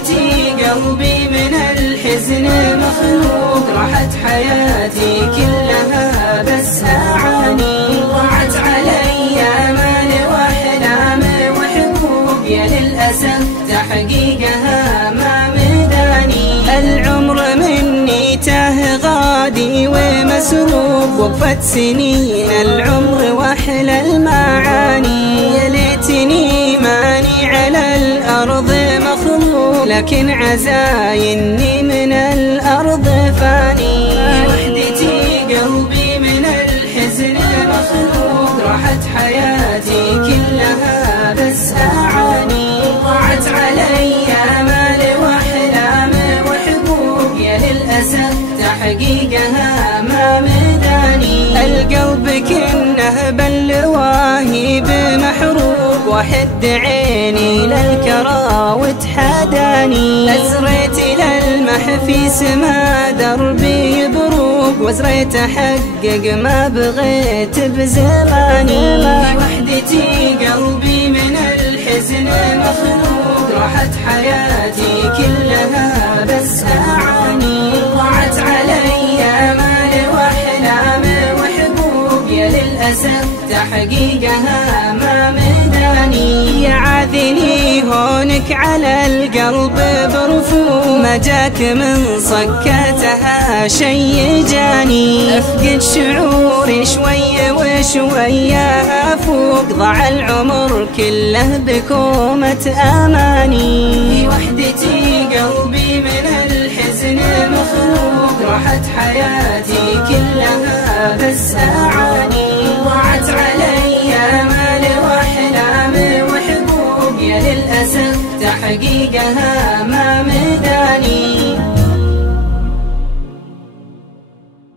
وحدتي قلبي من الحزن مخلوق، راحت حياتي كلها بس أعاني، ضاعت علي آمال وأحلام وحبوب، يا للأسف تحقيقها ما مداني. العمر مني تاه غادي ومسروق، وقفت سنين العمر واحلى المعاني، يا ليتني ماني على الأرض مخلوق، لكن عزايني من الأرض فاني. وحدتي قلبي من الحزن مخلوق، راحت حياتي كلها بس أعاني، ضاعت علي آمال وأحلام وحبوب، يا للأسف تحقيقها ما مداني. القلب كنه باللواهي بمحروق، وحد عيني للكرى وتحداني، أزريت للمح في سما دربي بروق، وزريت أحقق ما بغيت بزماني. وحدتي قلبي من الحزن مخلوق، راحت حياتي كلها بس أعاني، ضاعت علي آمال وأحلام وحبوب، يا للأسف تحقيقها ما مداني. يا عاذني هونك على القلب برفوم، ما جاك من صكتها شي جاني، أفقد شعوري شوي وشوية أفوق، ضاع العمر كله بكومة أماني. وحدتي قلبي من الحزن مخلوق، راحت حياتي كلها بس أعاني، ضاعت علي آمال وأحلام وحبوب، يا للأسف تحقيقها ما مداني.